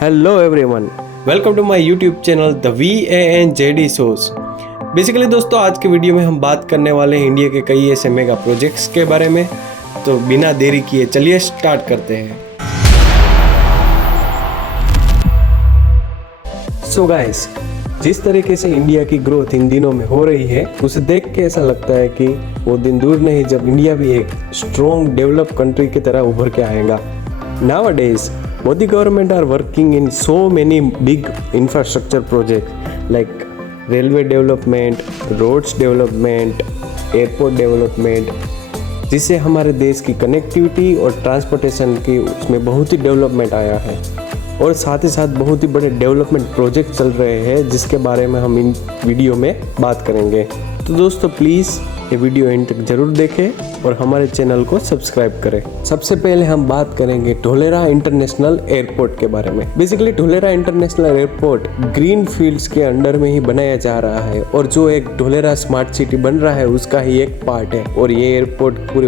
Hello everyone, welcome to my YouTube channel The VANJD Shows। Basically दोस्तों आज के video में हम बात करने वाले हैं इंडिया के कई ऐसे मेगा प्रोजेक्ट्स के बारे में। तो बिना देरी किए चलिए स्टार्ट करते हैं। सो गाइस, जिस तरीके से इंडिया की ग्रोथ इन दिनों में हो रही है उसे देख के ऐसा लगता है कि वो दिन दूर नहीं जब इंडिया भी एक स्ट्रॉन्ग डेवलप कंट्री की तरह उभर के आएगा। Nowadays, Modi government are working in so many big infrastructure projects like railway development, roads development, airport development, जिससे हमारे देश की कनेक्टिविटी और ट्रांसपोर्टेशन की उसमें बहुत ही डेवलपमेंट आया है। और साथ ही साथ बहुत ही बड़े डेवलपमेंट प्रोजेक्ट चल रहे हैं जिसके बारे में हम इन वीडियो में बात करेंगे। तो दोस्तों प्लीज़ ये वीडियो एंड तक जरूर देखें और हमारे चैनल को सब्सक्राइब करें। सबसे पहले हम बात करेंगे ढोलेरा इंटरनेशनल एयरपोर्ट के बारे में। Basically Dholera international airport green fields के अंडर में ही बनाया जा रहा है और जो एक ढोलेरा स्मार्ट सिटी बन रहा है उसका ही एक पार्ट है। और ये एयरपोर्ट पूरे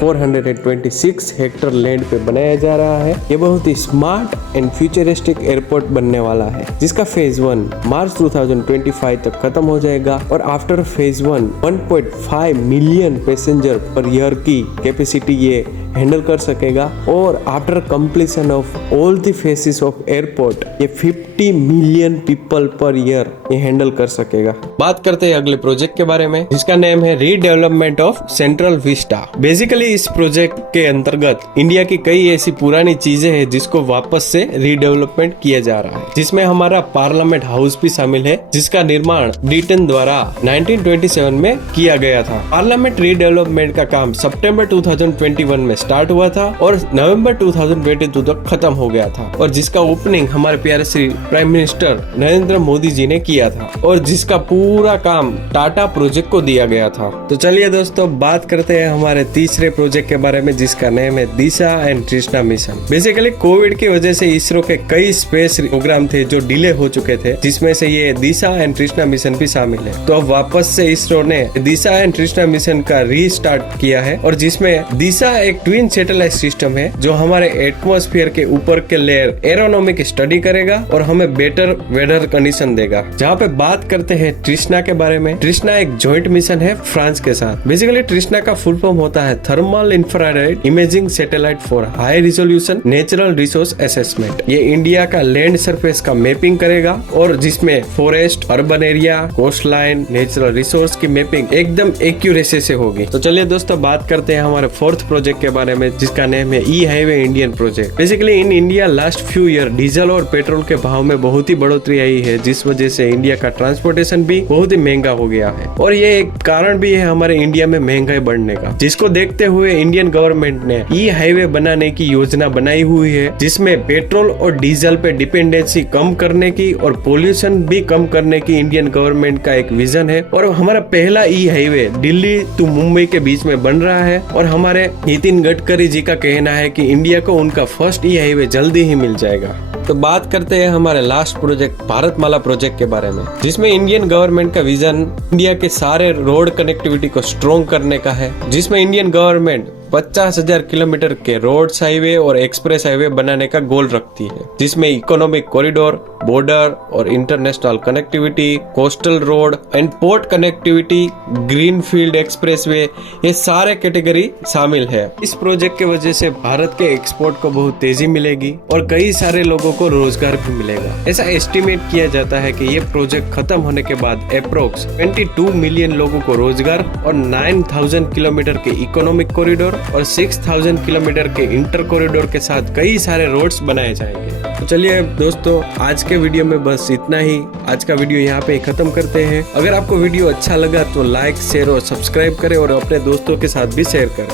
1426 हेक्टर लैंड पे बनाया जा रहा है। ये बहुत ही स्मार्ट एंड फ्यूचरिस्टिक एयरपोर्ट बनने वाला है जिसका फेज 1 मार्च 2025 तक खत्म हो जाएगा और after phase 1.5 million passenger per year की कैपेसिटी ये हैंडल कर सकेगा। और after completion of all the faces of airport ये 50 मिलियन पीपल पर ईयर ये हैंडल कर सकेगा। बात करते हैं अगले प्रोजेक्ट के बारे में जिसका नेम है redevelopment of central Vista. Basically इस प्रोजेक्ट के अंतर्गत इंडिया की कई ऐसी पुरानी चीजें हैं जिसको वापस से रीडेवलपमेंट किया जा रहा है, जिसमें हमारा पार्लियामेंट हाउस भी शामिल है जिसका निर्माण ब्रिटेन द्वारा 1927 में किया गया था। पार्लियामेंट रीडेवलपमेंट का काम सितंबर 2021 में स्टार्ट हुआ था और नवंबर 2022 तक खत्म हो गया था और जिसका ओपनिंग हमारे प्यारे श्री प्राइम मिनिस्टर नरेंद्र मोदी जी ने किया था और जिसका पूरा काम टाटा प्रोजेक्ट को दिया गया था। तो चलिए दोस्तों बात करते हैं हमारे तीसरे प्रोजेक्ट के बारे में जिसका नेम है Disha and Krishna mission. Basically Covid की वजह से इसरो के कई स्पेस प्रोग्राम थे जो डिले हो चुके थे, जिसमें से ये दिशा एंड कृष्णा मिशन भी शामिल है। तो अब वापस से इसरो ने दिशा एंड कृष्णा मिशन का रीस्टार्ट किया है और जिसमें दिशा एक ट्विन सैटेलाइट सिस्टम है जो हमारे एटमॉस्फेयर के ऊपर के लेयर एरोनॉमिक स्टडी करेगा और हमें बेटर वेदर कंडीशन देगा। जहाँ पे बात करते हैं कृष्णा के बारे में। कृष्णा एक जॉइंट मिशन है फ्रांस के साथ। बेसिकली कृष्णा का फुल फॉर्म होता है thermal infrared imaging satellite for high resolution natural resource assessment. ये इंडिया का लैंड सरफेस का मैपिंग करेगा और जिसमें forest, urban area, coast line, natural resource की मैपिंग एकदम एक्यूरेसी से होगी। तो चलिए दोस्तों बात करते हैं हमारे फोर्थ प्रोजेक्ट के बारे में जिसका नेम है E highway Indian project. Basically in India last few year diesel और पेट्रोल के भाव में बहुत ही बढ़ोतरी आई है जिस वजह से इंडिया का ट्रांसपोर्टेशन भी बहुत ही महंगा हो गया है और ये एक कारण भी है हमारे इंडिया में महंगाई बढ़ने का, जिसको देखते हुए इंडियन गवर्नमेंट ने ई हाईवे बनाने की योजना बनाई हुई है जिसमें पेट्रोल और डीजल पे डिपेंडेंसी कम करने की और पोल्यूशन भी कम करने की इंडियन गवर्नमेंट का एक विजन है। और हमारा पहला ई हाईवे दिल्ली टू मुंबई के बीच में बन रहा है और हमारे नितिन गडकरी जी का कहना है कि इंडिया को उनका फर्स्ट ई हाईवे जल्दी ही मिल जाएगा। तो बात करते हैं हमारे लास्ट प्रोजेक्ट भारतमाला प्रोजेक्ट के बारे में जिसमें इंडियन गवर्नमेंट का विजन इंडिया के सारे रोड कनेक्टिविटी को स्ट्रॉन्ग करने का है, जिसमें इंडियन गवर्नमेंट 50,000 किलोमीटर के रोड हाईवे और एक्सप्रेस हाईवे बनाने का गोल रखती है, जिसमें इकोनॉमिक कॉरिडोर, बॉर्डर और international connectivity, coastal road and port connectivity, green field expressway, ये सारे कैटेगरी शामिल है। इस प्रोजेक्ट की वजह से भारत के एक्सपोर्ट को बहुत तेजी मिलेगी और कई सारे लोगों को रोजगार भी मिलेगा। ऐसा एस्टिमेट किया जाता है कि ये प्रोजेक्ट खत्म होने के बाद अप्रोक्स 22 मिलियन लोगों को रोजगार और 9,000 किलोमीटर के इकोनॉमिक कॉरिडोर और 6,000 किलोमीटर के इंटर कॉरिडोर के साथ कई सारे रोड्स बनाए जाएंगे। तो चलिए दोस्तों आज के वीडियो में बस इतना ही। आज का वीडियो यहाँ पे खत्म करते हैं। अगर आपको वीडियो अच्छा लगा तो लाइक, शेयर और सब्सक्राइब करें और अपने दोस्तों के साथ भी शेयर करें।